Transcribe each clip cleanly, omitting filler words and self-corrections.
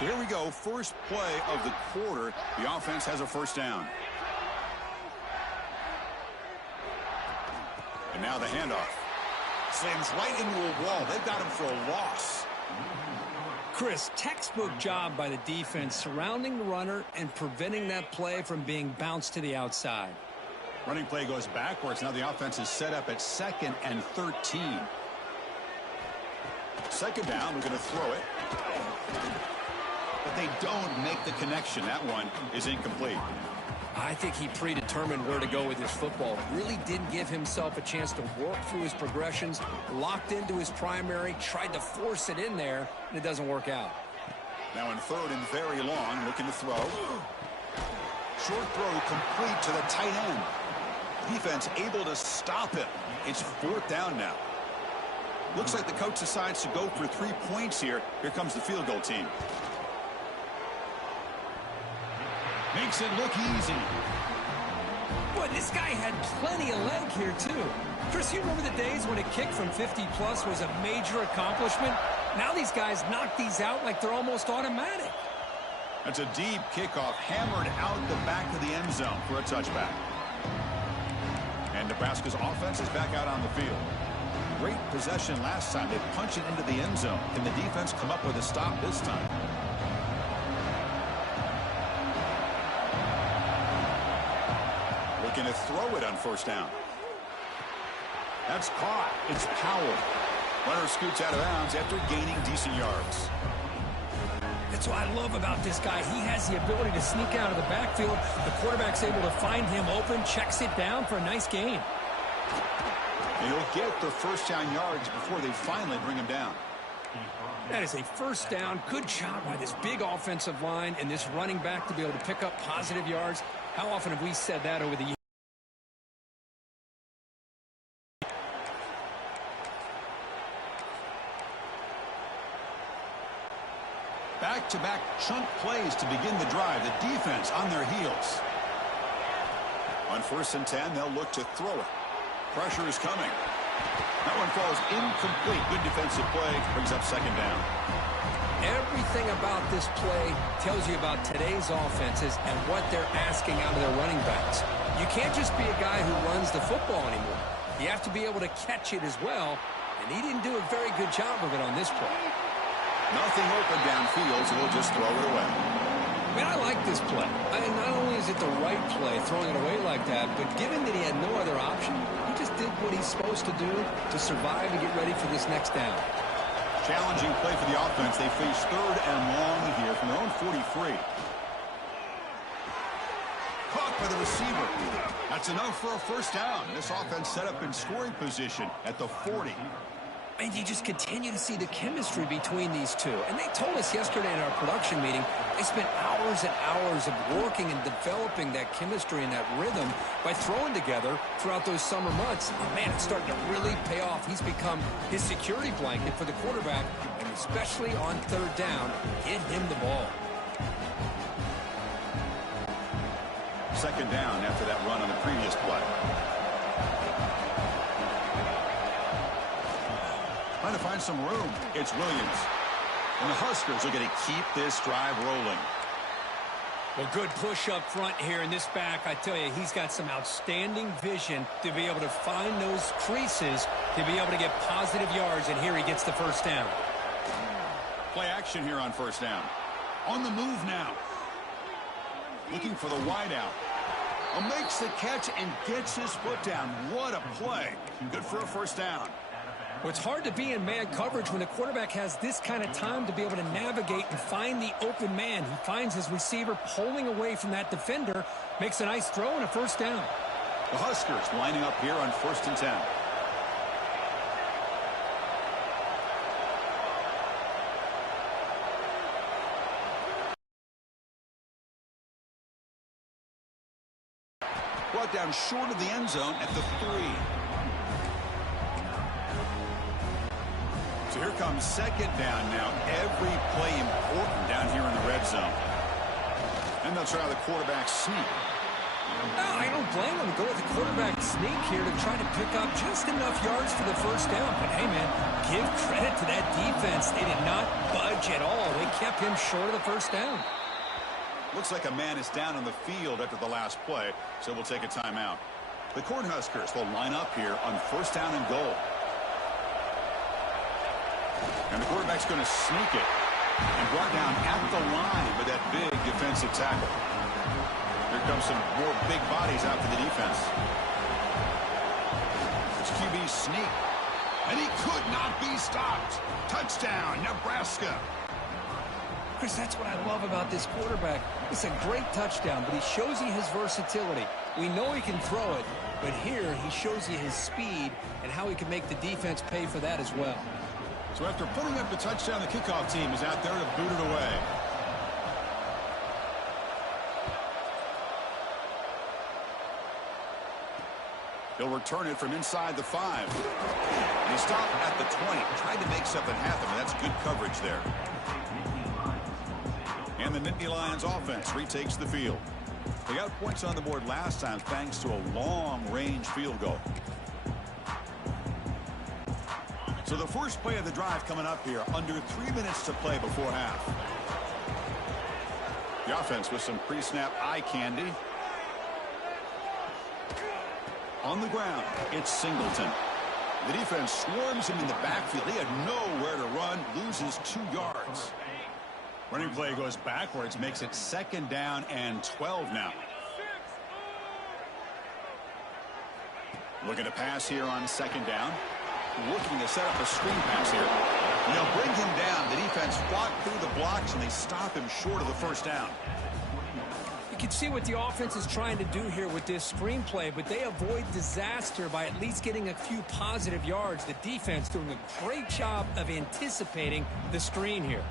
So here we go, first play of the quarter. The offense has a first down. And now the handoff. Slams right into a wall. They've got him for a loss. Chris, textbook job by the defense surrounding the runner and preventing that play from being bounced to the outside. Running play goes backwards. Now the offense is set up at 2nd and 13. Second down, we're going to throw it. But they don't make the connection. That one is incomplete. I think he predetermined where to go with his football. Really didn't give himself a chance to work through his progressions, locked into his primary, tried to force it in there, and it doesn't work out. Now in 3rd and very long, looking to throw. Short throw complete to the tight end. Defense able to stop him. It's 4th down now. Looks like the coach decides to go for 3 points here. Here comes the field goal team. Makes it look easy. Boy, this guy had plenty of leg here, too. Chris, you remember the days when a kick from 50-plus was a major accomplishment? Now these guys knock these out like they're almost automatic. That's a deep kickoff, hammered out the back of the end zone for a touchback. And Nebraska's offense is back out on the field. Great possession last time. They punch it into the end zone. Can the defense come up with a stop this time? Looking to throw it on first down. That's caught. It's Powell. Runner scoots out of bounds after gaining decent yards. That's what I love about this guy. He has the ability to sneak out of the backfield. The quarterback's able to find him open, checks it down for a nice gain. And he'll get the first down yards before they finally bring him down. That is a first down. Good job by this big offensive line and this running back to be able to pick up positive yards. How often have we said that over the years? Back-to-back chunk plays to begin the drive. The defense on their heels. On 1st and 10, they'll look to throw it. Pressure is coming. That one falls incomplete. Good defensive play. Brings up 2nd down. Everything about this play tells you about today's offenses and what they're asking out of their running backs. You can't just be a guy who runs the football anymore. You have to be able to catch it as well, and he didn't do a very good job of it on this play. Nothing open downfield, so he'll just throw it away. Man, I like this play. Not only is it the right play, throwing it away like that, but given that he had no other option, he just did what he's supposed to do to survive and get ready for this next down. Challenging play for the offense. They face 3rd and long here from their own 43. Caught by the receiver. That's enough for a first down. This offense set up in scoring position at the 40. And you just continue to see the chemistry between these two. And they told us yesterday in our production meeting, they spent hours and hours of working and developing that chemistry and that rhythm by throwing together throughout those summer months. And man, it's starting to really pay off. He's become his security blanket for the quarterback, and especially on 3rd down, get him the ball. 2nd down after that run on the previous play. Trying to find some room. It's Williams. And the Huskers are going to keep this drive rolling. Well, good push up front here in this back. I tell you, he's got some outstanding vision to be able to find those creases, to be able to get positive yards, and here he gets the first down. Play action here on 1st down. On the move now. Looking for the wideout. Makes the catch and gets his foot down. What a play. Good for a first down. Well, it's hard to be in man coverage when the quarterback has this kind of time to be able to navigate and find the open man. He finds his receiver pulling away from that defender, makes a nice throw and a first down. The Huskers lining up here on 1st and 10. Brought down short of the end zone at the 3. So here comes 2nd down now. Every play important down here in the red zone. And they'll try the quarterback sneak. No, I don't blame him. Go with the quarterback sneak here to try to pick up just enough yards for the first down. But, hey, man, give credit to that defense. They did not budge at all. They kept him short of the first down. Looks like a man is down on the field after the last play, so we'll take a timeout. The Cornhuskers will line up here on first down and goal. And the quarterback's going to sneak it and brought down at the line with that big defensive tackle. Here comes some more big bodies out for the defense. It's QB sneak. And he could not be stopped. Touchdown, Nebraska. Chris, that's what I love about this quarterback. It's a great touchdown, but he shows you his versatility. We know he can throw it, but here he shows you his speed and how he can make the defense pay for that as well. So after putting up the touchdown, the kickoff team is out there to boot it away. He'll return it from inside the 5. And he stopped at the 20. Tried to make something happen, and that's good coverage there. And the Nittany Lions offense retakes the field. They got points on the board last time thanks to a long-range field goal. So the first play of the drive coming up here, under 3 minutes to play before half. The offense with some pre-snap eye candy. On the ground, it's Singleton. The defense swarms him in the backfield. He had nowhere to run, loses 2 yards. Running play goes backwards, makes it 2nd down and 12 now. Looking to pass here on 2nd down. Looking to set up a screen pass here. They'll bring him down. The defense fought through the blocks, and they stop him short of the first down. You can see what the offense is trying to do here with this screenplay, but they avoid disaster by at least getting a few positive yards. The defense doing a great job of anticipating the screen here.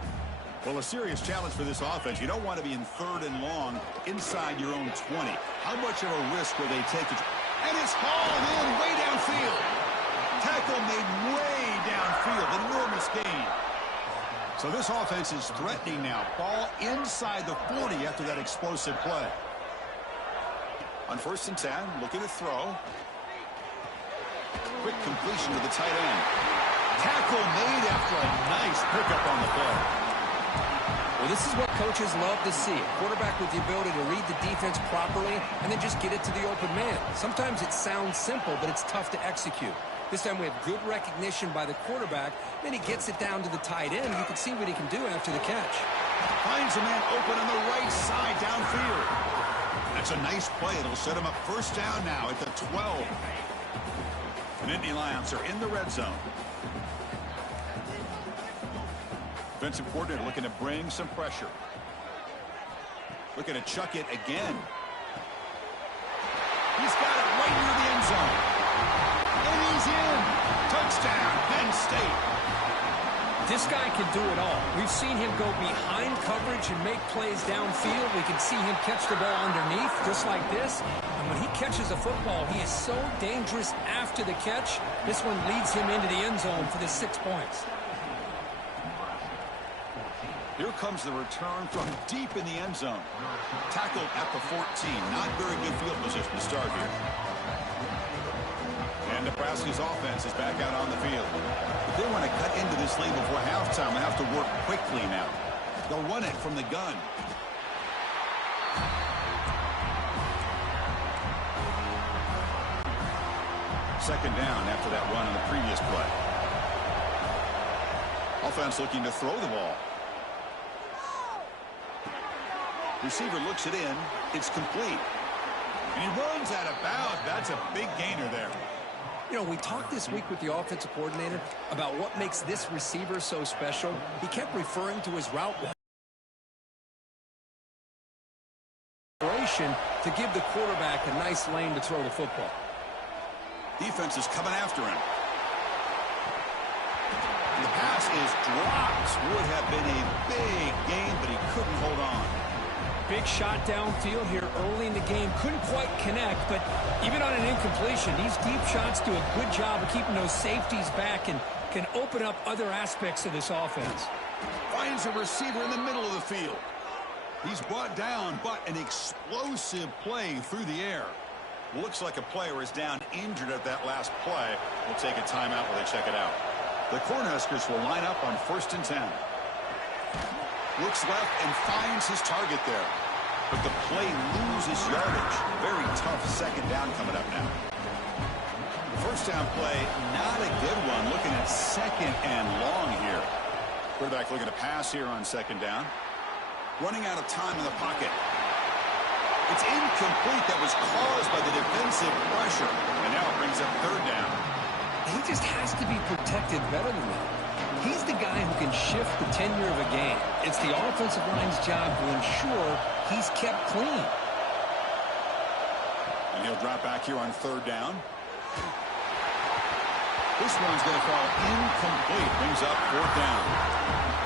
Well, a serious challenge for this offense. You don't want to be in 3rd and long inside your own 20. How much of a risk will they take? And it's hauled in way downfield. Tackle made way downfield. Enormous gain. So this offense is threatening now. Ball inside the 40 after that explosive play. On 1st and 10, looking to throw. Quick completion to the tight end. Tackle made after a nice pickup on the play. Well, this is what coaches love to see. A quarterback with the ability to read the defense properly and then just get it to the open man. Sometimes it sounds simple, but it's tough to execute. This time we have good recognition by the quarterback. Then he gets it down to the tight end. You can see what he can do after the catch. Finds a man open on the right side downfield. That's a nice play. It'll set him up first down now at the 12. The Nittany Lions are in the red zone. Defensive coordinator looking to bring some pressure. Looking to chuck it again. He's got it right near the end zone. And he's in. Touchdown, Penn State. This guy can do it all. We've seen him go behind coverage and make plays downfield. We can see him catch the ball underneath just like this. And when he catches a football, he is so dangerous after the catch. This one leads him into the end zone for the 6 points. Here comes the return from deep in the end zone. Tackled at the 14. Not very good field position to start here. And Nebraska's offense is back out on the field. If they want to cut into this lead before halftime, they have to work quickly now. They'll run it from the gun. Second down after that run on the previous play. Offense looking to throw the ball. Receiver looks it in. It's complete. And he runs out of bounds. That's a big gainer there. You know, we talked this week with the offensive coordinator about what makes this receiver so special. He kept referring to his route to give the quarterback a nice lane to throw the football. Defense is coming after him. And the pass is dropped. Would have been a big gain, but he couldn't hold on. Big shot downfield here early in the game. Couldn't quite connect, but even on an incompletion, these deep shots do a good job of keeping those safeties back and can open up other aspects of this offense. Finds a receiver in the middle of the field. He's brought down, but an explosive play through the air. Looks like a player is down injured at that last play. We'll take a timeout while they check it out. The Cornhuskers will line up on 1st and 10. Looks left and finds his target there. But the play loses yardage. Very tough 2nd down coming up now. First down play, not a good one. Looking at 2nd and long here. Quarterback looking to pass here on 2nd down. Running out of time in the pocket. It's incomplete. That was caused by the defensive pressure. And now it brings up 3rd down. He just has to be protected better than that. He's the guy who can shift the tenure of a game. It's the offensive line's job to ensure he's kept clean. And he'll drop back here on 3rd down. This one's going to fall incomplete. Brings up 4th down.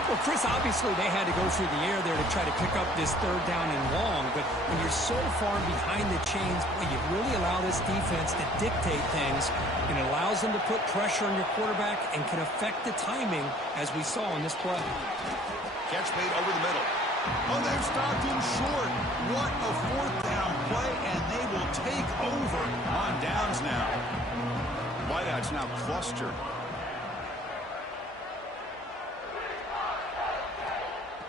Well, Chris, obviously they had to go through the air there to try to pick up this 3rd down and long, but when you're so far behind the chains, well, you really allow this defense to dictate things, and it allows them to put pressure on your quarterback and can affect the timing, as we saw in this play. Catch made over the middle. Oh, they've stopped him short. What a 4th down play, and they will take over on downs now. Wideouts now clustered.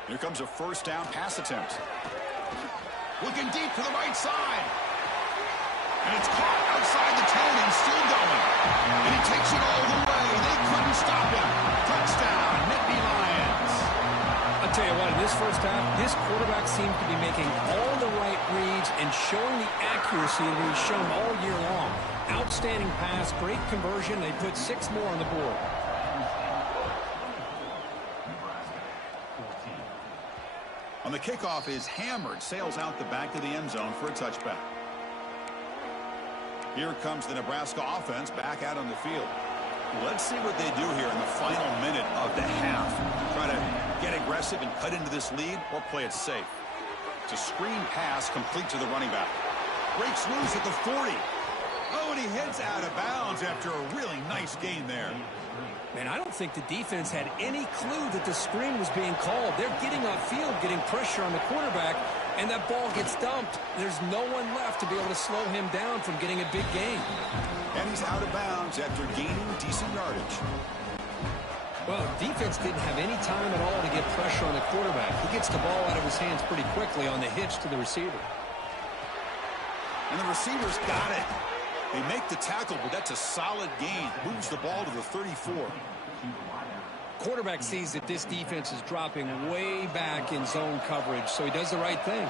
Here comes a 1st down pass attempt. Looking deep to the right side. And it's caught outside the 10 and still going. And he takes it all the way. They couldn't stop him. Touchdown, Nittany Lions. I'll tell you what, in this first half, this quarterback seems to be making all the right reads and showing the accuracy that he's shown all year long. Outstanding pass, great conversion. They put 6 more on the board. On the kickoff is hammered, sails out the back of the end zone for a touchback. Here comes the Nebraska offense back out on the field. Let's see what they do here in the final minute of the half. Try to get aggressive and cut into this lead or play it safe. It's a screen pass complete to the running back. Breaks loose at the 40. Oh, and he heads out of bounds after a really nice gain there. Man, I don't think the defense had any clue that the screen was being called. They're getting upfield, getting pressure on the quarterback, and that ball gets dumped. There's no one left to be able to slow him down from getting a big gain. And he's out of bounds after gaining decent yardage. Well, the defense didn't have any time at all to get pressure on the quarterback. He gets the ball out of his hands pretty quickly on the hitch to the receiver. And the receivers got it. They make the tackle, but that's a solid gain. Moves the ball to the 34. Quarterback sees that this defense is dropping way back in zone coverage, so he does the right thing.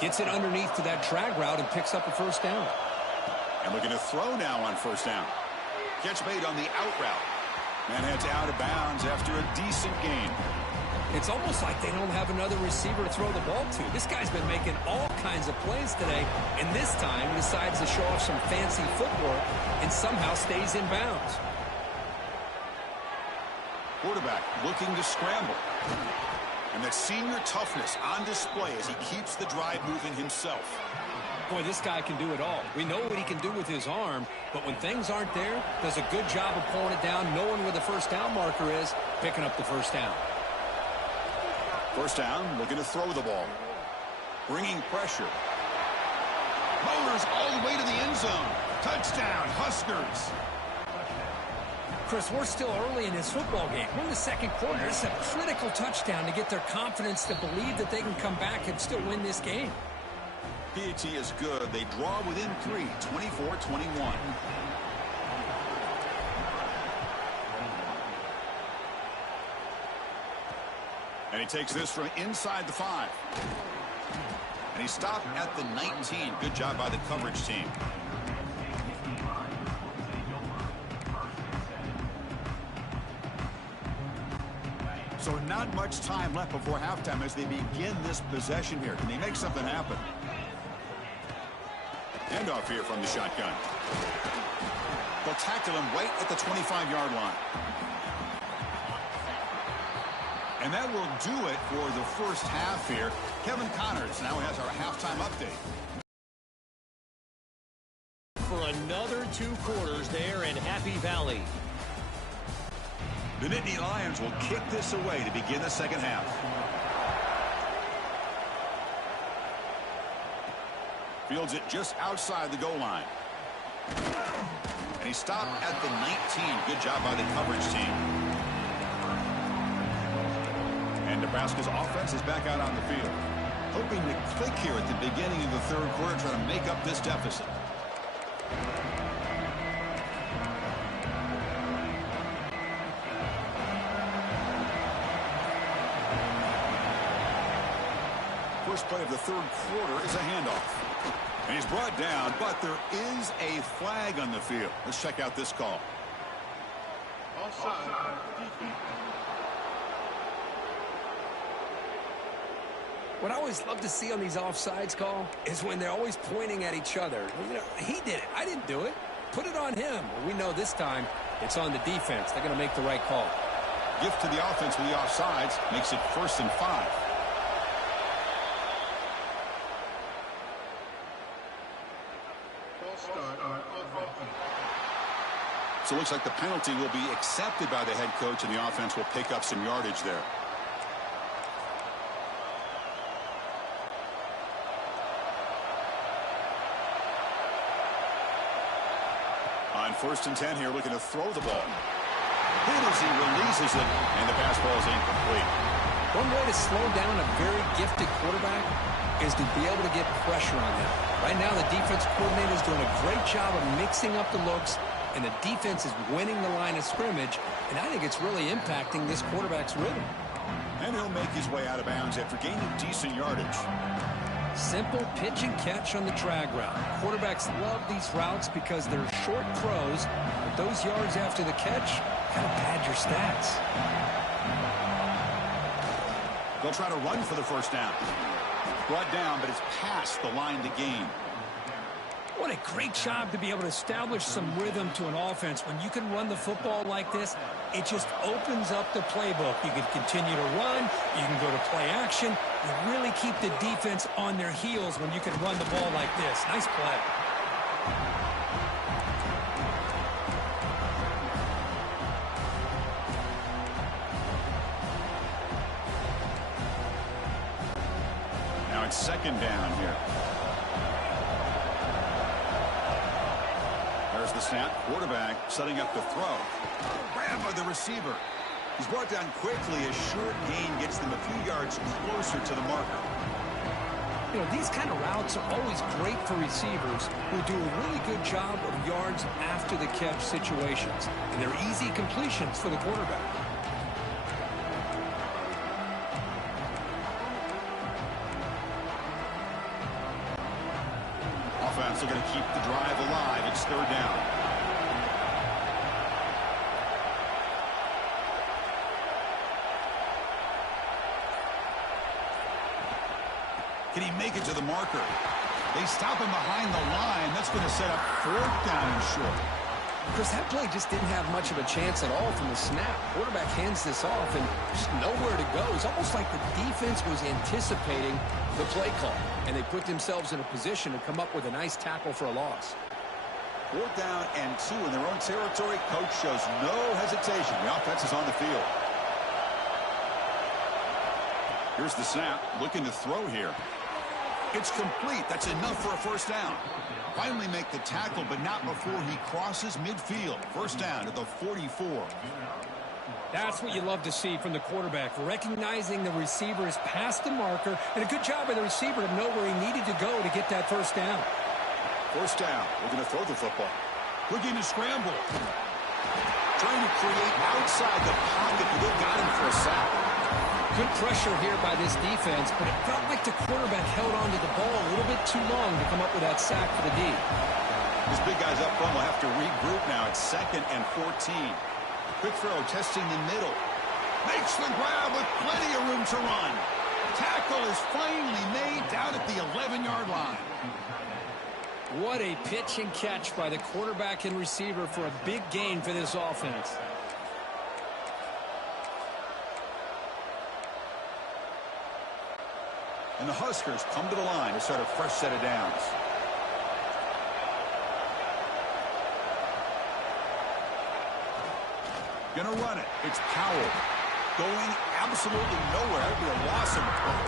Gets it underneath to that drag route and picks up a 1st down. And looking to throw now on 1st down. Catch made on the out route. Man heads out of bounds after a decent gain. It's almost like they don't have another receiver to throw the ball to. This guy's been making all kinds of plays today, and this time decides to show off some fancy footwork and somehow stays in bounds. Quarterback looking to scramble. And that senior toughness on display as he keeps the drive moving himself. Boy, this guy can do it all. We know what he can do with his arm, but when things aren't there, does a good job of pulling it down, knowing where the 1st down marker is, picking up the 1st down. 1st down, looking to throw the ball. Bringing pressure. Motors all the way to the end zone. Touchdown, Huskers. Chris, we're still early in this football game. We're in the 2nd quarter. This is a critical touchdown to get their confidence to believe that they can come back and still win this game. PAT is good. They draw within 3, 24-21. And he takes this from inside the 5. And he stopped at the 19. Good job by the coverage team. So not much time left before halftime as they begin this possession here. Can they make something happen? Handoff here from the shotgun. They'll tackle him right at the 25-yard line. And that will do it for the first half here. Kevin Connors now has our halftime update. For another 2 quarters there in Happy Valley. The Nittany Lions will kick this away to begin the second half. Fields it just outside the goal line. And he stopped at the 19. Good job by the coverage team. And Nebraska's offense is back out on the field. Hoping to click here at the beginning of the third quarter, trying to make up this deficit. First play of the third quarter is a handoff. And he's brought down, but there is a flag on the field. Let's check out this call. Offside. What I always love to see on these offsides call is when they're always pointing at each other. You know, he did it. I didn't do it. Put it on him. Well, we know this time it's on the defense. They're going to make the right call. Gift to the offense with the offsides makes it 1st and 5. So it looks like the penalty will be accepted by the head coach, and the offense will pick up some yardage there. On 1st and 10 here, looking to throw the ball. Hit as he releases it, and the pass ball is incomplete. One way to slow down a very gifted quarterback is to be able to get pressure on him. Right now, the defense coordinator is doing a great job of mixing up the looks, and the defense is winning the line of scrimmage, and I think it's really impacting this quarterback's rhythm. And he'll make his way out of bounds after gaining decent yardage. Simple pitch and catch on the drag route. Quarterbacks love these routes because they're short throws, but those yards after the catch kind of pad your stats. They'll try to run for the first down. Brought down, but it's past the line to gain. What a great job to be able to establish some rhythm to an offense. When you can run the football like this, it just opens up the playbook. You can continue to run. You can go to play action. You really keep the defense on their heels when you can run the ball like this. Nice play. Now it's 2nd down here. There's the snap. Quarterback setting up the throw. Grabbed by the receiver. He's brought down quickly. A short gain gets them a few yards closer to the marker. You know, these kind of routes are always great for receivers who do a really good job of yards after the catch situations. And they're easy completions for the quarterback. Offense looking to keep the drive alive. It's 3rd down. Can he make it to the marker? They stop him behind the line. That's going to set up 4th down and short. Chris, that play just didn't have much of a chance at all from the snap. Quarterback hands this off and just nowhere to go. It's almost like the defense was anticipating the play call, and they put themselves in a position to come up with a nice tackle for a loss. 4th down and 2 in their own territory. Coach shows no hesitation. The offense is on the field. Here's the snap. Looking to throw here. It's complete. That's enough for a 1st down. Finally make the tackle, but not before he crosses midfield. 1st down at the 44. That's what you love to see from the quarterback, recognizing the receiver is past the marker, and a good job by the receiver to know where he needed to go to get that 1st down. 1st down. We're going to throw the football. Looking to scramble. Trying to create outside the pocket, but they got him for a sack. Good pressure here by this defense, but it felt like the quarterback held onto the ball a little bit too long to come up with that sack for the D. These big guys up front will have to regroup now. It's 2nd and 14. Quick throw, testing the middle. Makes the grab with plenty of room to run. Tackle is finally made down at the 11-yard line. What a pitch and catch by the quarterback and receiver for a big gain for this offense. And the Huskers come to the line to start a fresh set of downs. Gonna run it. It's Powell. Going absolutely nowhere. That would be a loss of a play.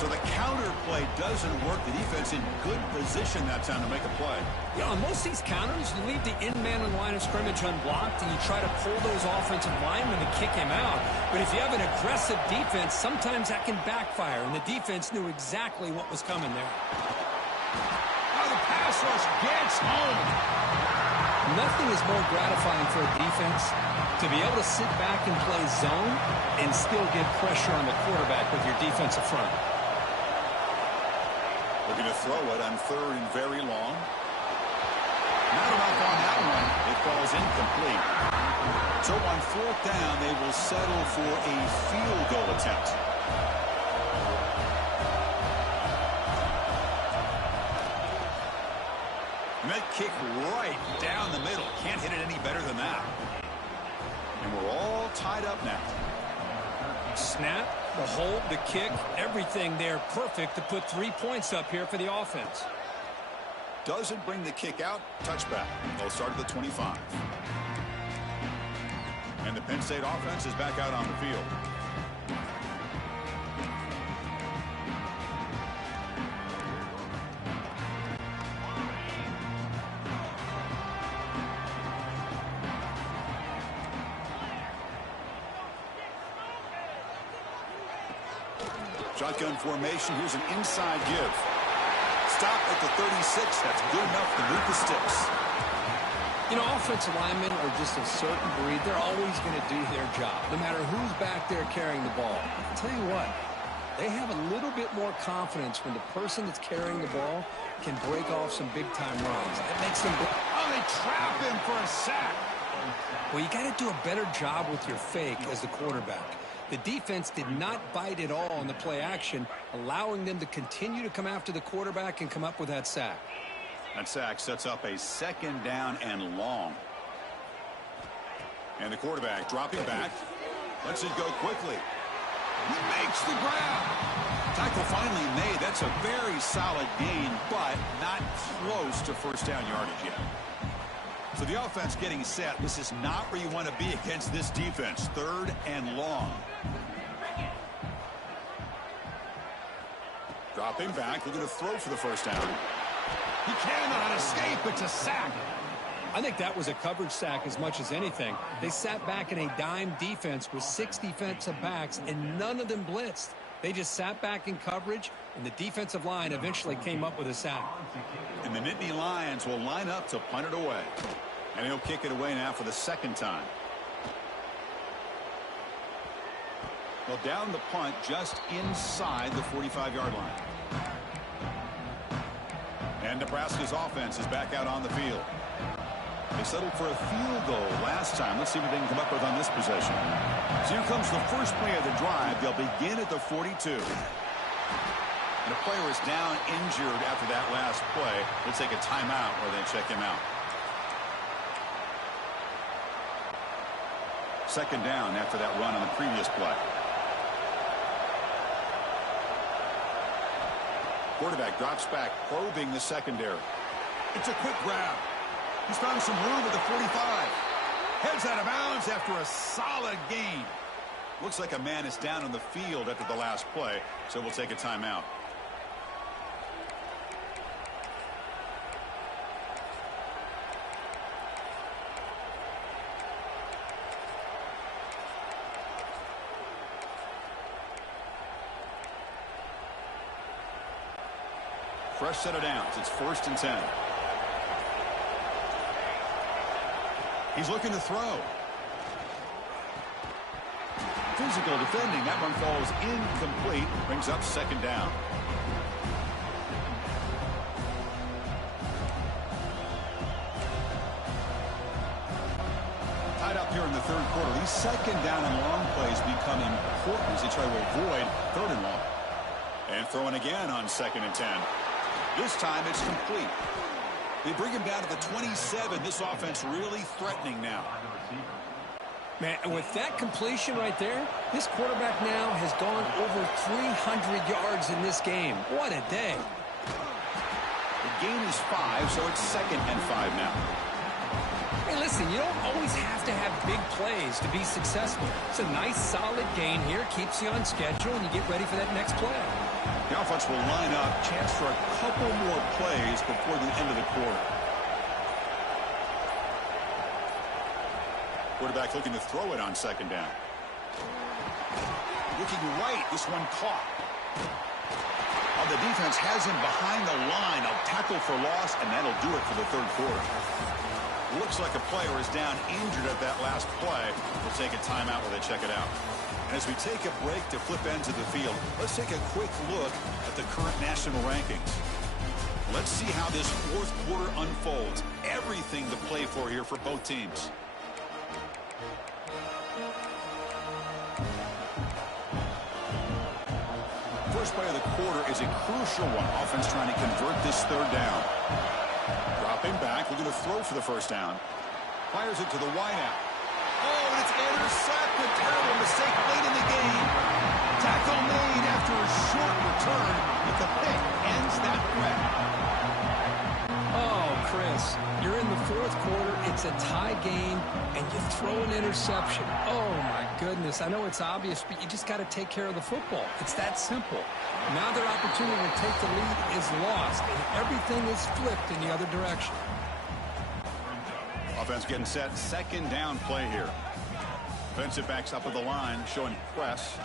So So the counter play doesn't work. The defense in good position that time to make a play. You know, on most of these counters, you leave the in man on the line of scrimmage unblocked, and you try to pull those offensive linemen to kick him out. But if you have an aggressive defense, sometimes that can backfire, and the defense knew exactly what was coming there. Now the pass rush gets home. Nothing is more gratifying for a defense to be able to sit back and play zone and still get pressure on the quarterback with your defensive front. Looking to throw it on 3rd and very long. Not enough on that one. It falls incomplete. So on 4th down, they will settle for a field goal attempt. And that kick right down the middle. Can't hit it any better than that. And we're all tied up now. Snap, the hold, the kick, everything there perfect to put 3 points up here for the offense. Doesn't bring the kick out. Touchback. They'll start at the 25. And the Penn State offense is back out on the field. Shotgun formation. Here's an inside give. Stop at the 36. That's good enough to move the sticks. You know, offensive linemen are just a certain breed. They're always going to do their job, no matter who's back there carrying the ball. I'll tell you what, they have a little bit more confidence when the person that's carrying the ball can break off some big-time runs. That makes them... Oh, they trap him for a sack. Well, you got to do a better job with your fake as the quarterback. The defense did not bite at all on the play action, allowing them to continue to come after the quarterback and come up with that sack. That sack sets up a 2nd down and long. And the quarterback dropping back. Lets it go quickly. He makes the grab. Tackle finally made. That's a very solid gain, but not close to 1st down yardage yet. So the offense getting set. This is not where you want to be against this defense. 3rd and long. Dropping back. Looking to throw for the 1st down. He cannot escape. It's a sack. I think that was a coverage sack as much as anything. They sat back in a dime defense with 6 defensive backs, and none of them blitzed. They just sat back in coverage, and the defensive line eventually came up with a sack. And the Nittany Lions will line up to punt it away. And he'll kick it away now for the 2nd time. Well, down the punt just inside the 45-yard line. And Nebraska's offense is back out on the field. They settled for a field goal last time. Let's see what they can come up with on this possession. So here comes the first play of the drive. They'll begin at the 42. And a player is down injured after that last play. They'll take a timeout where they check him out. 2nd down after that run on the previous play. Quarterback drops back, probing the secondary. It's a quick grab. He's found some room at the 45. Heads out of bounds after a solid gain. Looks like a man is down on the field after the last play, so we'll take a timeout. Fresh set of downs. It's 1st and 10. He's looking to throw. Physical defending. That one falls incomplete. Brings up 2nd down. Tied up here in the 3rd quarter. These 2nd down and long plays become important as they try to avoid 3rd and long. And throwing again on 2nd and 10. This time it's complete. They bring him down to the 27. This offense really threatening now. Man, and with that completion right there, this quarterback now has gone over 300 yards in this game. What a day. The gain is 5, so it's 2nd and 5 now. Hey, listen, you don't always have to have big plays to be successful. It's a nice, solid gain here. Keeps you on schedule, and you get ready for that next play. The offense will line up. Chance for a couple more plays before the end of the quarter. Quarterback looking to throw it on second down. Looking right. This one caught. Oh, the defense has him behind the line. A tackle for loss, and that'll do it for the third quarter. Looks like a player is down injured at that last play. We'll take a timeout while they check it out. And as we take a break to flip ends of the field, let's take a quick look at the current national rankings. Let's see how this fourth quarter unfolds. Everything to play for here for both teams. First play of the quarter is a crucial one. Offense trying to convert this third down. Dropping back, looking to throw for the first down. Fires it to the wideout. Oh, and it's intercepted. Terrible mistake late in the game. Tackle made after a short return, but the pick ends that threat. Oh, Chris, you're in the fourth quarter. It's a tie game, and you throw an interception. Oh, my goodness. I know it's obvious, but you just got to take care of the football. It's that simple. Now their opportunity to take the lead is lost, and everything is flipped in the other direction. Offense getting set. Second down play here. Defensive backs up at the line, showing press.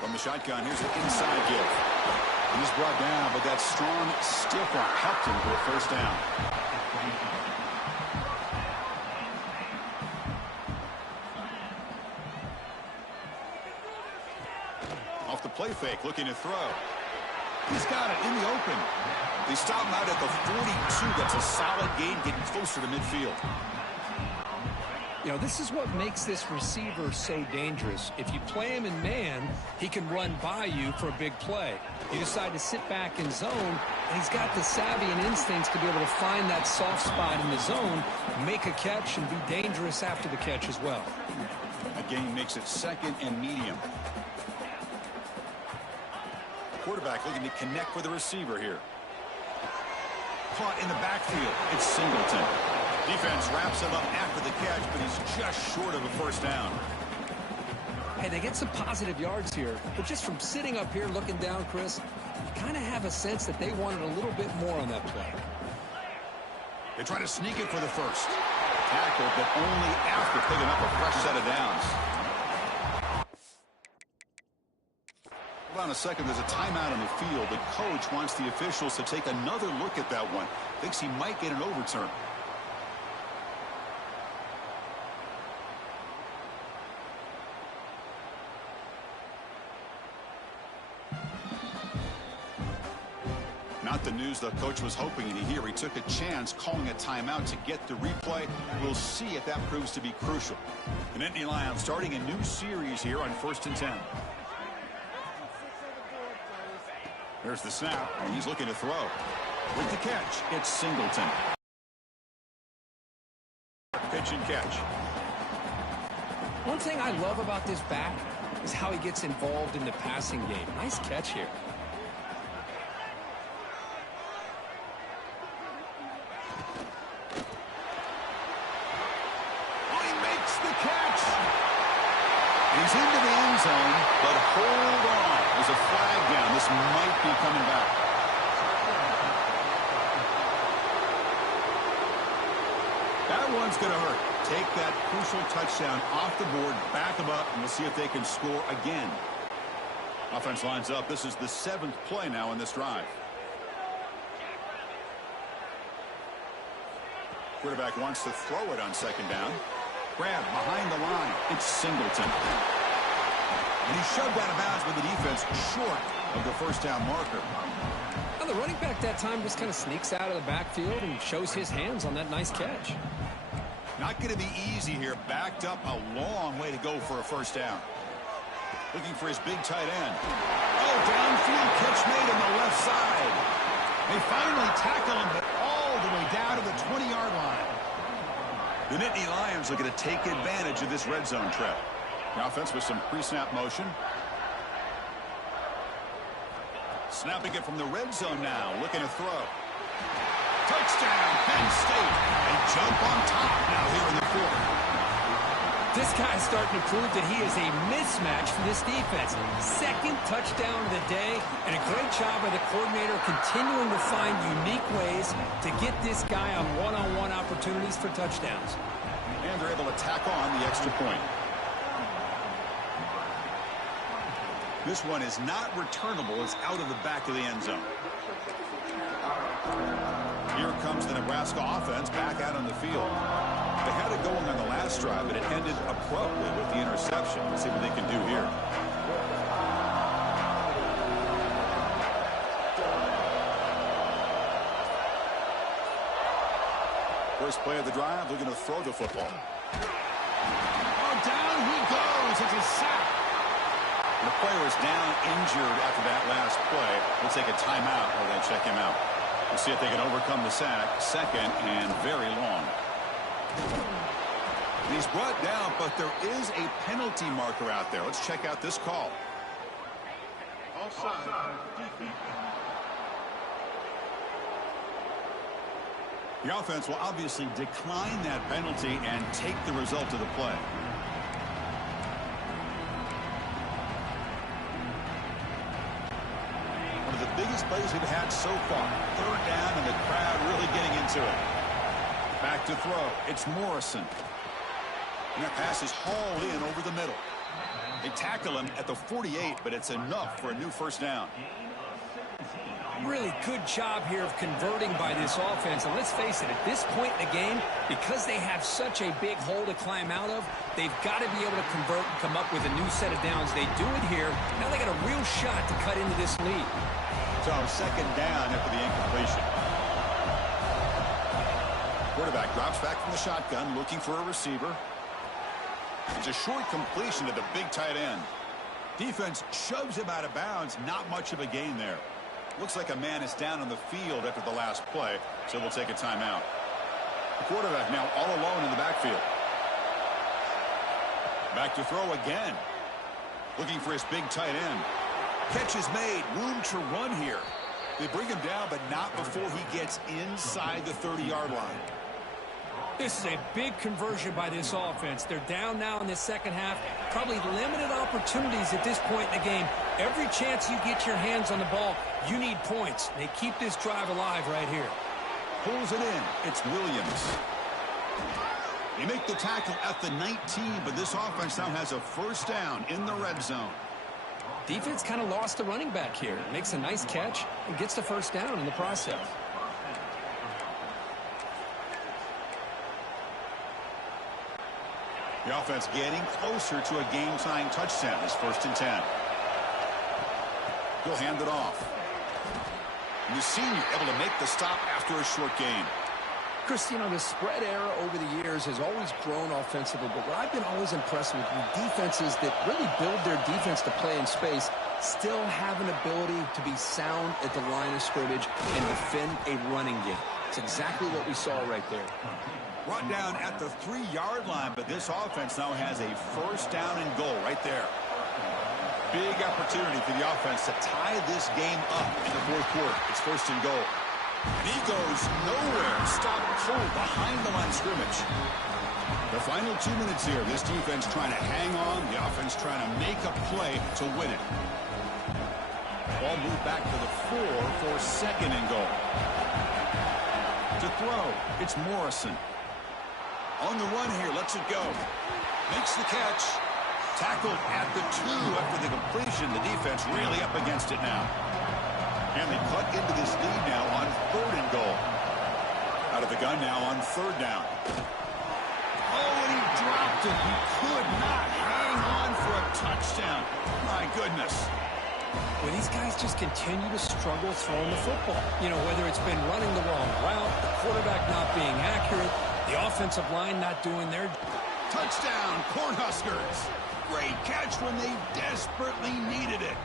From the shotgun, here's an inside give. And he's brought down, but that strong, stiff arm helped him for a first down. Off the play fake, looking to throw. He's got it in the open. They stop him out at the 42. That's a solid gain, getting closer to midfield. You know, this is what makes this receiver so dangerous. If you play him in man, he can run by you for a big play. You decide to sit back in zone, and he's got the savvy and instincts to be able to find that soft spot in the zone, make a catch, and be dangerous after the catch as well. The game makes it second and medium. Quarterback looking to connect with the receiver here. Caught in the backfield. It's Singleton. Defense wraps him up after the catch, but he's just short of a first down. Hey, they get some positive yards here, but just from sitting up here looking down, Chris, you kind of have a sense that they wanted a little bit more on that play. They try to sneak it for the first. Tackle, but only after picking up a fresh set of downs. Hold on a second. There's a timeout on the field. The coach wants the officials to take another look at that one. Thinks he might get an overturn. Not the news the coach was hoping to hear. He took a chance calling a timeout to get the replay. We'll see if that proves to be crucial. The Nittany Lions starting a new series here on 1st and 10. There's the snap, and he's looking to throw. With the catch, it's Singleton. Pitch and catch. One thing I love about this back is how he gets involved in the passing game. Nice catch here. He's into the end zone, but hold on. There's a flag down. This might be coming back. That one's going to hurt. Take that crucial touchdown off the board, back them up, and we'll see if they can score again. Offense lines up. This is the 7th play now in this drive. Quarterback wants to throw it on second down. Grab behind the line. It's Singleton. And he shoved out of bounds with the defense short of the first down marker. Now the running back that time just kind of sneaks out of the backfield and shows his hands on that nice catch. Not going to be easy here. Backed up a long way to go for a first down. Looking for his big tight end. Oh, downfield catch made on the left side. They finally tackle him, but all the way down to the 20-yard line. The Nittany Lions looking to take advantage of this red zone trap. The offense with some pre-snap motion. Snapping it from the red zone now, looking to throw. Touchdown, Penn State. They jump on top now here in the fourth. This guy's starting to prove that he is a mismatch for this defense. Second touchdown of the day, and a great job by the coordinator continuing to find unique ways to get this guy on one-on-one opportunities for touchdowns. And they're able to tack on the extra point. This one is not returnable. It's out of the back of the end zone. Here comes the Nebraska offense back out on the field. They had it going on the last drive, but it ended abruptly with the interception. Let's see what they can do here. First play of the drive, looking to throw the football. Oh, down he goes. It's a sack. The player is down injured after that last play. We'll take a timeout while they check him out. We'll see if they can overcome the sack. Second and very long. He's brought down, but there is a penalty marker out there. Let's check out this call. Offside. The offense will obviously decline that penalty and take the result of the play. One of the biggest plays we've had so far. Third down and the crowd really getting into it. Back to throw. It's Morrison. And that pass is hauled in over the middle. They tackle him at the 48, but it's enough for a new first down. Really good job here of converting by this offense. And let's face it, at this point in the game, because they have such a big hole to climb out of, they've got to be able to convert and come up with a new set of downs. They do it here. Now they got a real shot to cut into this lead. So second down after the incompletion. Quarterback drops back from the shotgun, looking for a receiver. It's a short completion to the big tight end. Defense shoves him out of bounds. Not much of a gain there. Looks like a man is down on the field after the last play, so we'll take a timeout. The quarterback now all alone in the backfield. Back to throw again. Looking for his big tight end. Catch is made. Room to run here. They bring him down, but not before he gets inside the 30-yard line. This is a big conversion by this offense. They're down now in the second half. Probably limited opportunities at this point in the game. Every chance you get your hands on the ball, you need points. They keep this drive alive right here. Pulls it in. It's Williams. They make the tackle at the 19, but this offense now has a first down in the red zone. Defense kind of lost the running back here. Makes a nice catch and gets the first down in the process. The offense getting closer to a game-tying touchdown. It's 1st and 10. He'll hand it off. And the senior able to make the stop after a short gain. Chris, you know, the spread era over the years has always grown offensively, but what I've been always impressed with defenses that really build their defense to play in space still have an ability to be sound at the line of scrimmage and defend a running game. It's exactly what we saw right there. Brought down at the 3-yard line, but this offense now has a first down and goal right there. Big opportunity for the offense to tie this game up in the fourth quarter. It's 1st and goal. And he goes nowhere. Stop cold behind the line of scrimmage. The final 2 minutes here. This defense trying to hang on. The offense trying to make a play to win it. Ball moved back to the 4 for 2nd and goal. To throw, it's Morrison. On the run here, lets it go. Makes the catch. Tackled at the 2 after the completion. The defense really up against it now. And they cut into this lead now on 3rd and goal. Out of the gun now on 3rd down. Oh, and he dropped it. He could not hang on for a touchdown. My goodness. Well, these guys just continue to struggle throwing the football. You know, whether it's been running the wrong route, the quarterback not being accurate, the offensive line not doing their... Touchdown, Cornhuskers. Great catch when they desperately needed it.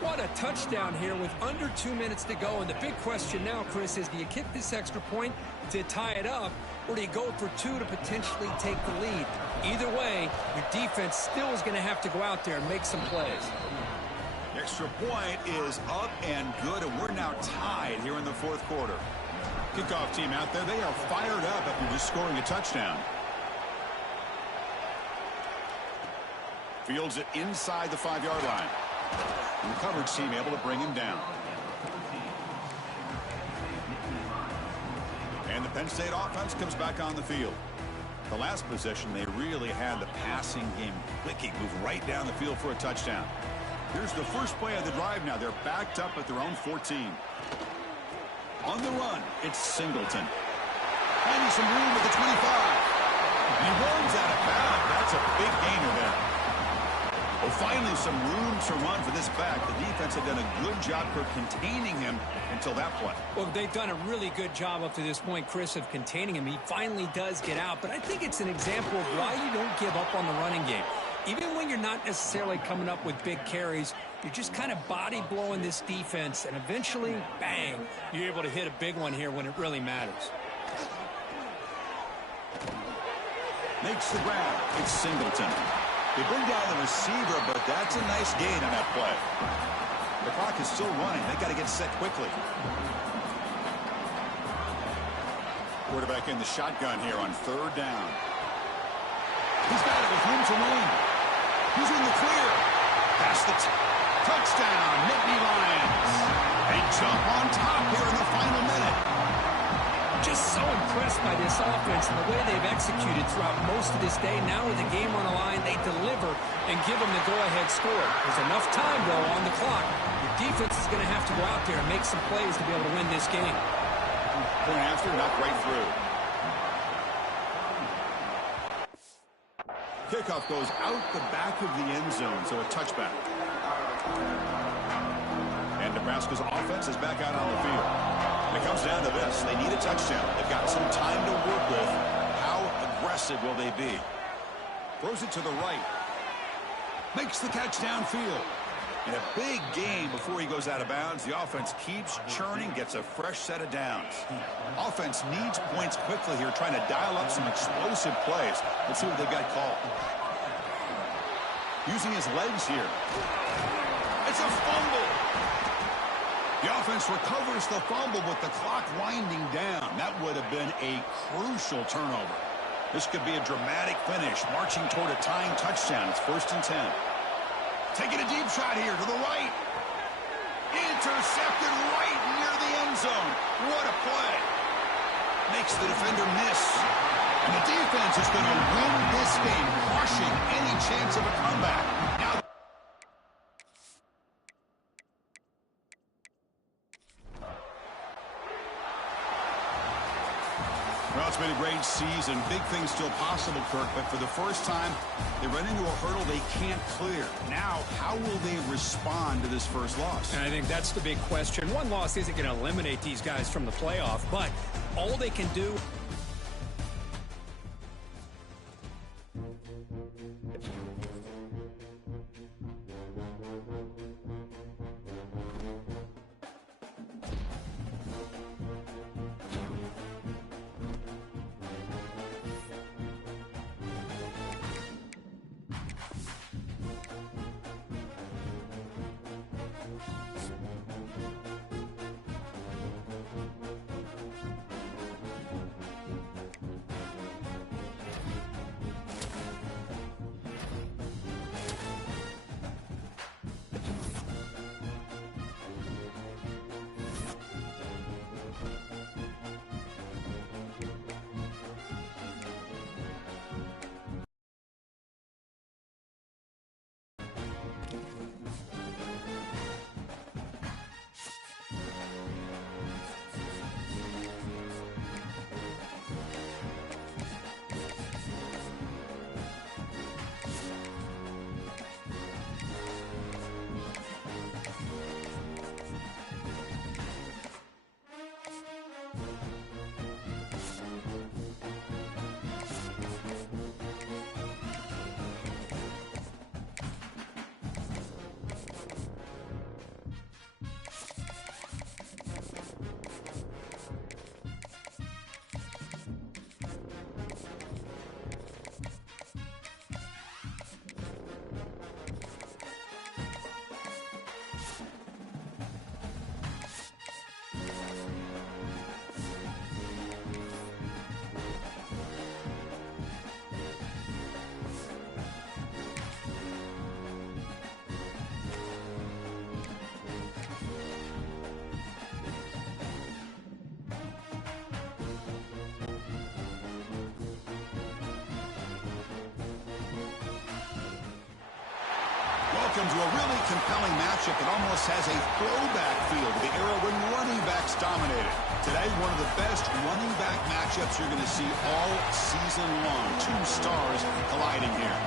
What a touchdown here with under 2 minutes to go. And the big question now, Chris, is do you kick this extra point to tie it up, or do you go for 2 to potentially take the lead? Either way, your defense still is going to have to go out there and make some plays. Extra point is up and good, and we're now tied here in the fourth quarter. Kickoff team out there, they are fired up after just scoring a touchdown. Fields it inside the 5-yard line. And the coverage team able to bring him down. And the Penn State offense comes back on the field. The last possession, they really had the passing game clicking, move right down the field for a touchdown. Here's the first play of the drive now. They're backed up at their own 14. On the run, it's Singleton. Finding some room at the 25. He runs out of bounds. That's a big gainer there. Well, finally some room to run for this back. The defense had done a good job for containing him until that play. Well, they've done a really good job up to this point, Chris, of containing him. He finally does get out, but I think it's an example of why you don't give up on the running game. Even when you're not necessarily coming up with big carries, you're just kind of body blowing this defense, and eventually, bang, you're able to hit a big one here when it really matters. Makes the grab. It's Singleton. They bring down the receiver, but that's a nice gain on that play. The clock is still running. They got to get set quickly. Quarterback in the shotgun here on 3rd down. He's got it with room to run. He's in the clear. Pass the touchdown, Nittany Lions. They jump on top here in the final minute. Just so impressed by this offense and the way they've executed throughout most of this day. Now with the game on the line, they deliver and give them the go-ahead score. There's enough time, though, on the clock. The defense is going to have to go out there and make some plays to be able to win this game. Point after, knocked right through. Kickoff goes out the back of the end zone, so a touchback. And Nebraska's offense is back out on the field. And it comes down to this. They need a touchdown. They've got some time to work with. How aggressive will they be? Throws it to the right. Makes the catch downfield. In a big game before he goes out of bounds, the offense keeps churning, gets a fresh set of downs. Offense needs points quickly here, trying to dial up some explosive plays. Let's see what they've got called. Using his legs here. It's a fumble. The offense recovers the fumble with the clock winding down. That would have been a crucial turnover. This could be a dramatic finish, marching toward a tying touchdown. It's 1st and 10. Taking a deep shot here to the right. Intercepted right near the end zone. What a play. Makes the defender miss. And the defense is going to win this game, crushing any chance of a comeback. Now, well, it's been a great season. Big things still possible, Kirk, but for the first time, they run into a hurdle they can't clear. Now, how will they respond to this first loss? And I think that's the big question. One loss isn't going to eliminate these guys from the playoff, but all they can do... welcome to a really compelling matchup that almost has a throwback feel to the era when running backs dominated. Today, one of the best running back matchups you're going to see all season long. Two stars colliding here.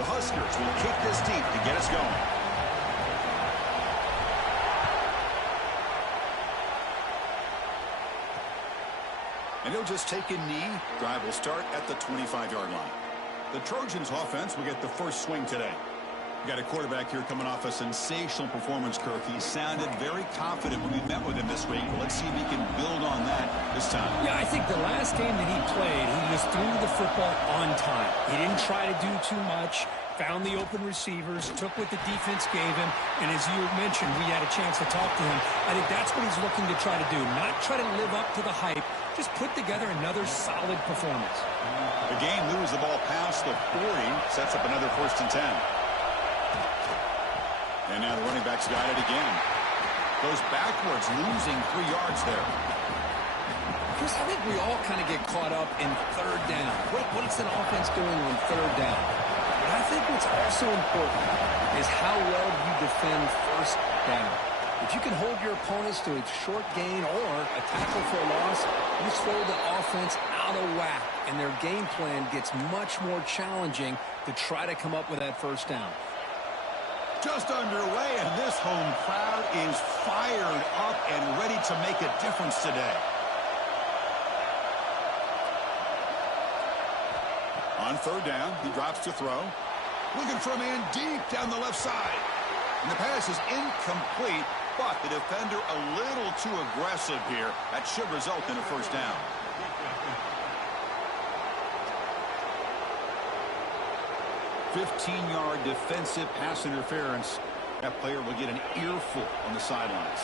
The Huskers will kick this deep to get us going. And he'll just take a knee. Drive will start at the 25-yard line. The Trojans offense will get the first swing today. We got a quarterback here coming off a sensational performance, Kirk. He sounded very confident when we met with him this week. Well, let's see if he can build on that this time. Yeah, I think the last game that he played, he just threw the football on time. He didn't try to do too much. Found the open receivers, took what the defense gave him, and as you mentioned, we had a chance to talk to him. I think that's what he's looking to try to do, not try to live up to the hype, just put together another solid performance. The game moves the ball past the 40, sets up another 1st and 10. And now the running back's got it again. Goes backwards, losing 3 yards there. Chris, I think we all kind of get caught up in 3rd down. What's an offense doing on 3rd down? But I think what's also important is how well you defend 1st down. If you can hold your opponents to a short gain or a tackle for a loss, you throw the offense out of whack, and their game plan gets much more challenging to try to come up with that 1st down. Just underway, and this home crowd is fired up and ready to make a difference today. On 3rd down, he drops to throw. Looking for a man deep down the left side. And the pass is incomplete, but the defender a little too aggressive here. That should result in a 1st down. "15-yard defensive pass interference." That player will get an earful on the sidelines.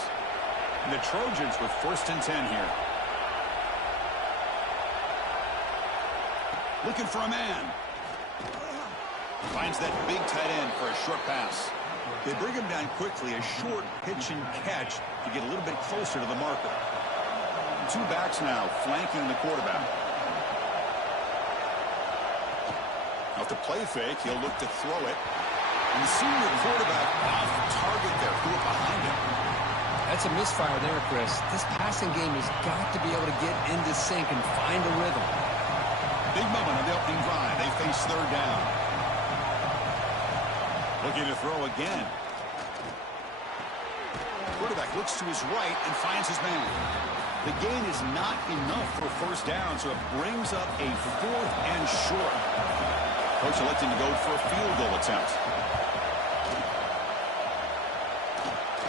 And the Trojans with 1st and 10 here. Looking for a man. Finds that big tight end for a short pass. They bring him down quickly, a short pitch and catch to get a little bit closer to the marker. 2 backs now flanking the quarterback. Off the play fake, he'll look to throw it. And the senior quarterback off target there, threw it behind him. That's a misfire there, Chris. This passing game has got to be able to get into sync and find a rhythm. Big moment on the opening drive. They face 3rd down. Looking to throw again. Quarterback looks to his right and finds his man. The gain is not enough for 1st down, so it brings up a 4th and short. Coach electing to go for a field goal attempt.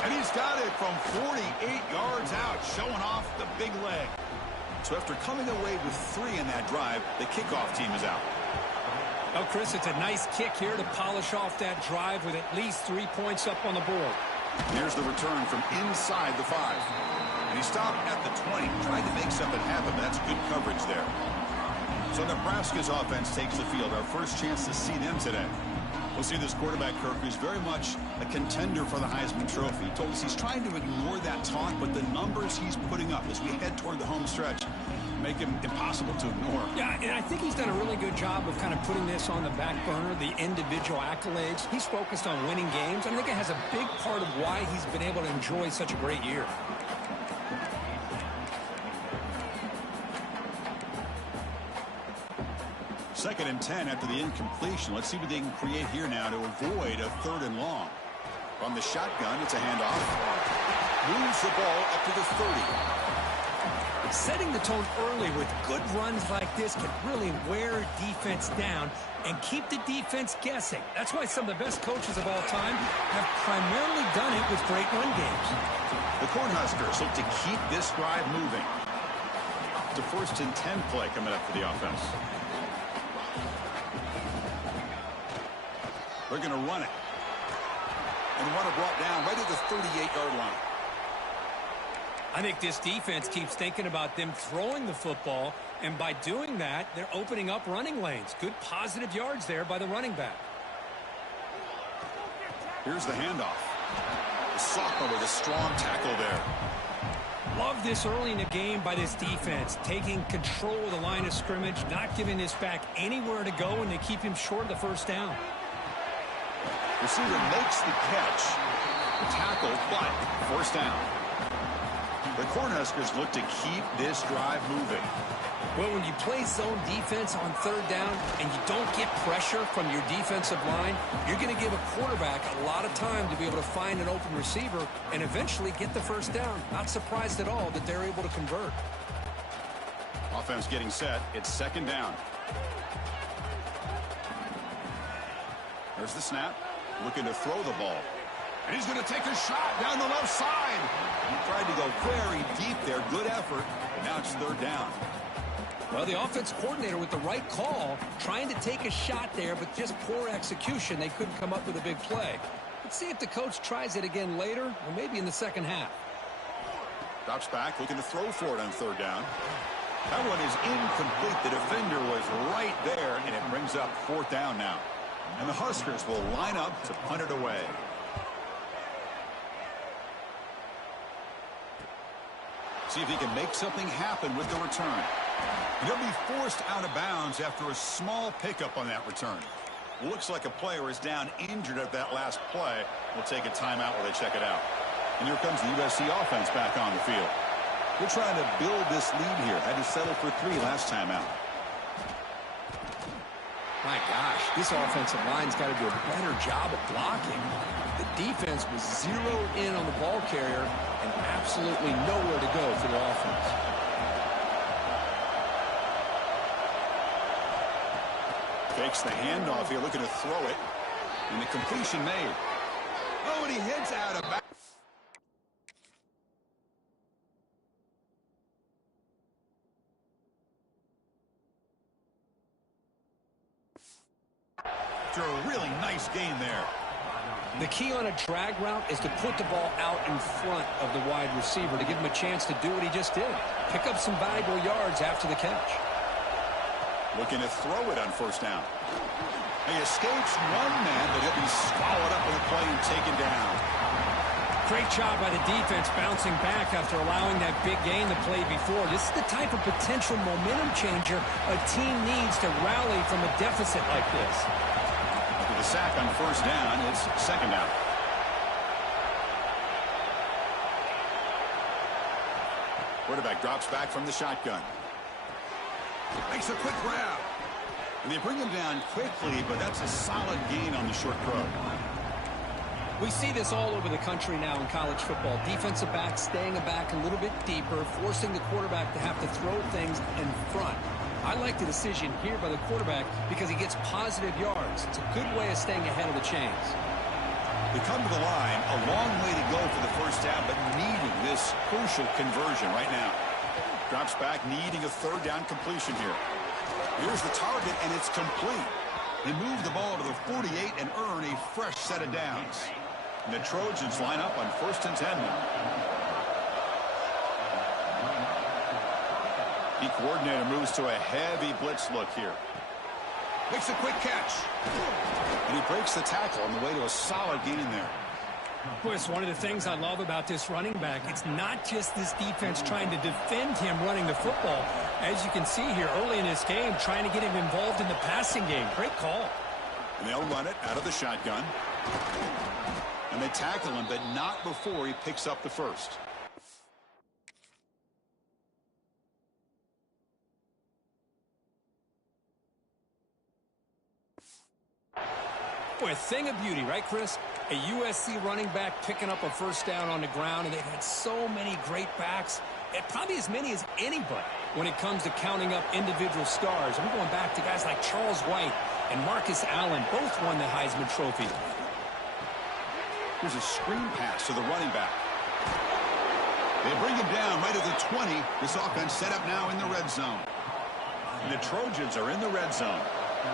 And he's got it from 48 yards out, showing off the big leg. So after coming away with 3 in that drive, the kickoff team is out. Oh, Chris, it's a nice kick here to polish off that drive with at least 3 points up on the board. Here's the return from inside the 5. And he stopped at the 20. Tried to make something happen, but that's good coverage there. So Nebraska's offense takes the field. Our first chance to see them today. We'll see this quarterback, Kirk, who's very much a contender for the Heisman Trophy. He told us he's trying to ignore that talk, but the numbers he's putting up as we head toward the home stretch make him impossible to ignore. Yeah, and I think he's done a really good job of kind of putting this on the back burner, the individual accolades. He's focused on winning games. I think it has a big part of why he's been able to enjoy such a great year. Second and 10 after the incompletion. Let's see what they can create here now to avoid a 3rd and long. From the shotgun, it's a handoff. Moves the ball up to the 30. Setting the tone early with good runs like this can really wear defense down and keep the defense guessing. That's why some of the best coaches of all time have primarily done it with great run games. The Cornhuskers look to keep this drive moving. It's a 1st and 10 play coming up for the offense. They're going to run it. And run it brought down right at the 38-yard line. I think this defense keeps thinking about them throwing the football, and by doing that, they're opening up running lanes. Good positive yards there by the running back. Here's the handoff. The sophomore with a strong tackle there. Love this early in the game by this defense, taking control of the line of scrimmage, not giving this back anywhere to go, and they keep him short of the first down. Receiver makes the catch. The tackle, but first down. The Cornhuskers look to keep this drive moving. Well, when you play zone defense on third down and you don't get pressure from your defensive line, you're going to give a quarterback a lot of time to be able to find an open receiver and eventually get the first down. Not surprised at all that they're able to convert. Offense getting set. It's second down. There's the snap. Looking to throw the ball. And he's going to take a shot down the left side. He tried to go very deep there. Good effort. But now it's third down. Well, the offense coordinator with the right call, trying to take a shot there, but just poor execution. They couldn't come up with a big play. Let's see if the coach tries it again later, or maybe in the second half. Drops back, looking to throw for it on third down. That one is incomplete. The defender was right there, and it brings up fourth down now. And the Huskers will line up to punt it away. See if he can make something happen with the return. He'll be forced out of bounds after a small pickup on that return. Looks like a player is down injured at that last play. We'll take a timeout while they check it out. And here comes the USC offense back on the field. We're trying to build this lead here. Had to settle for 3 last time out. My gosh, this offensive line's got to do a better job of blocking. The defense was zeroed in on the ball carrier and absolutely nowhere to go for the offense. Fakes the handoff here, looking to throw it. And the completion made. Oh, and he hits out of bounds. After a really nice gain there. The key on a drag route is to put the ball out in front of the wide receiver to give him a chance to do what he just did. Pick up some valuable yards after the catch. Looking to throw it on first down. He escapes one man, but he'll be swallowed up in the play and taken down. Great job by the defense bouncing back after allowing that big gain the play before. This is the type of potential momentum changer a team needs to rally from a deficit like this. After the sack on first down, it's second down. Quarterback drops back from the shotgun. Makes a quick grab. And they bring him down quickly, but that's a solid gain on the short throw. We see this all over the country now in college football. Defensive backs staying back a little bit deeper, forcing the quarterback to have to throw things in front. I like the decision here by the quarterback because he gets positive yards. It's a good way of staying ahead of the chains. They come to the line, a long way to go for the first down, but needing this crucial conversion right now. Drops back, needing a third down completion here. Here's the target, and it's complete. They move the ball to the 48 and earn a fresh set of downs. And the Trojans line up on 1st and 10 now. The coordinator moves to a heavy blitz look here. Makes a quick catch. And he breaks the tackle on the way to a solid gain there. Boy, it's one of the things I love about this running back. It's not just this defense trying to defend him running the football. As you can see here early in this game, trying to get him involved in the passing game. Great call. And they'll run it out of the shotgun. And they tackle him, but not before he picks up the first. Boy, a thing of beauty, right, Chris? A USC running back picking up a first down on the ground, and they've had so many great backs, and probably as many as anybody when it comes to counting up individual stars. I'm going back to guys like Charles White and Marcus Allen. Both won the Heisman Trophy. Here's a screen pass to the running back. They bring him down right at the 20. This offense set up now in the red zone. And the Trojans are in the red zone.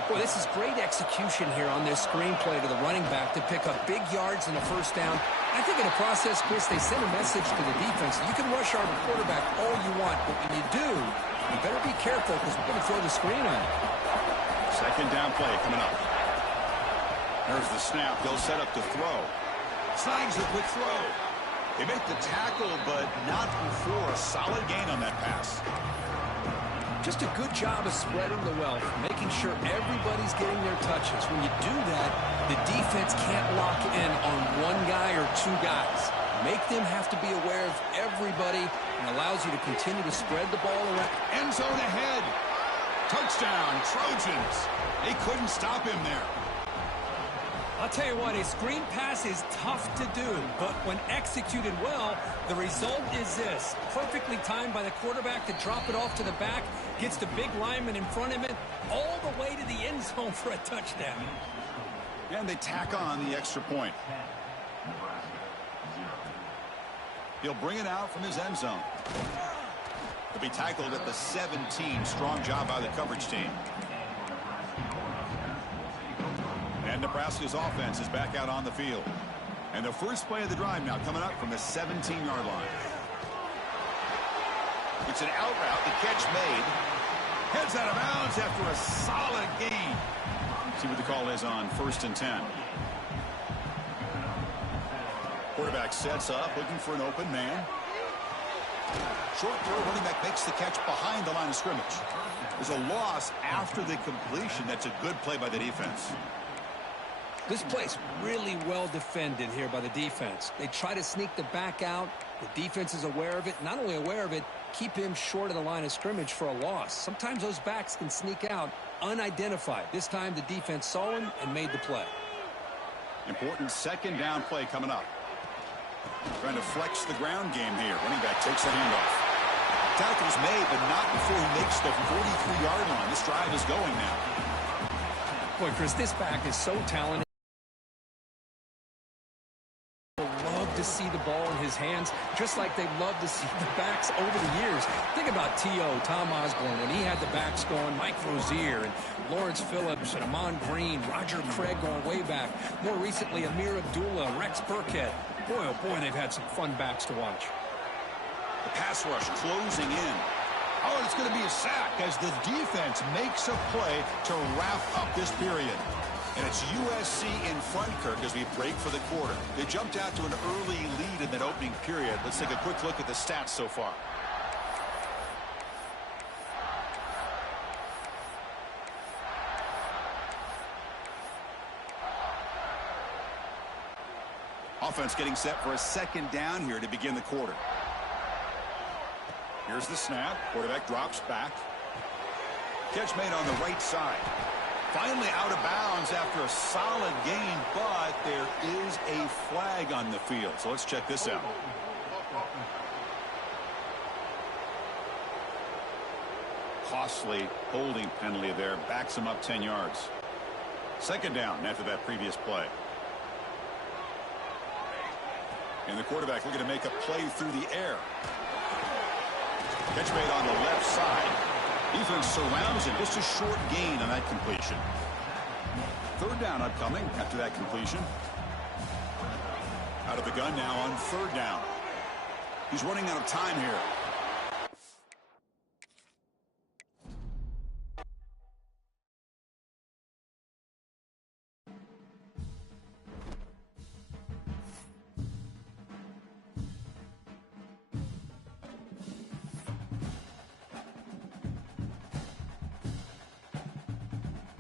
Boy, this is great execution here on this screenplay to the running back to pick up big yards and a first down. I think in the process, Chris, they send a message to the defense. You can rush our quarterback all you want, but when you do, you better be careful because we're going to throw the screen on you. Second down play coming up. There's the snap. They'll set up to throw. Slides the quick throw. They make the tackle, but not before a solid gain on that pass. Just a good job of spreading the wealth, making sure everybody's getting their touches. When you do that, the defense can't lock in on one guy or two guys. Make them have to be aware of everybody and allows you to continue to spread the ball around. End zone ahead. Touchdown, Trojans. They couldn't stop him there. I'll tell you what, a screen pass is tough to do, but when executed well, the result is this. Perfectly timed by the quarterback to drop it off to the back, gets the big lineman in front of it, all the way to the end zone for a touchdown. And they tack on the extra point. He'll bring it out from his end zone. He'll be tackled at the 17. Strong job by the coverage team. And Nebraska's offense is back out on the field. And the first play of the drive now coming up from the 17-yard line. It's an out route. The catch made. Heads out of bounds after a solid gain. See what the call is on 1st and 10. Quarterback sets up, looking for an open man. Short throw, running back makes the catch behind the line of scrimmage. There's a loss after the completion. That's a good play by the defense. This play's really well defended here by the defense. They try to sneak the back out. The defense is aware of it. Not only aware of it, keep him short of the line of scrimmage for a loss. Sometimes those backs can sneak out unidentified. This time the defense saw him and made the play. Important second down play coming up. Trying to flex the ground game here. Running back takes the handoff. Tackle's made, but not before he makes the 43-yard line. This drive is going now. Boy, Chris, this back is so talented. Love to see the ball in his hands, just like they love to see the backs over the years. Think about T.O., Tom Osborne, when he had the backs going, Mike Rozier, and Lawrence Phillips, and Amon Green, Roger Craig going way back. More recently, Amir Abdullah, Rex Burkhead. Boy, oh boy, they've had some fun backs to watch. The pass rush closing in. Oh, it's going to be a sack as the defense makes a play to wrap up this period. And it's USC in front, Kirk, as we break for the quarter. They jumped out to an early lead in that opening period. Let's take a quick look at the stats so far. Offense getting set for a second down here to begin the quarter. Here's the snap. Quarterback drops back. Catch made on the right side. Finally out of bounds after a solid gain, but there is a flag on the field. So let's check this out. Costly holding penalty there. Backs him up 10 yards. Second down after that previous play. And the quarterback looking to make a play through the air. Catch made on the left side. Defense surrounds him. Just a short gain on that completion. Third down upcoming after that completion. Out of the gun now on third down. He's running out of time here.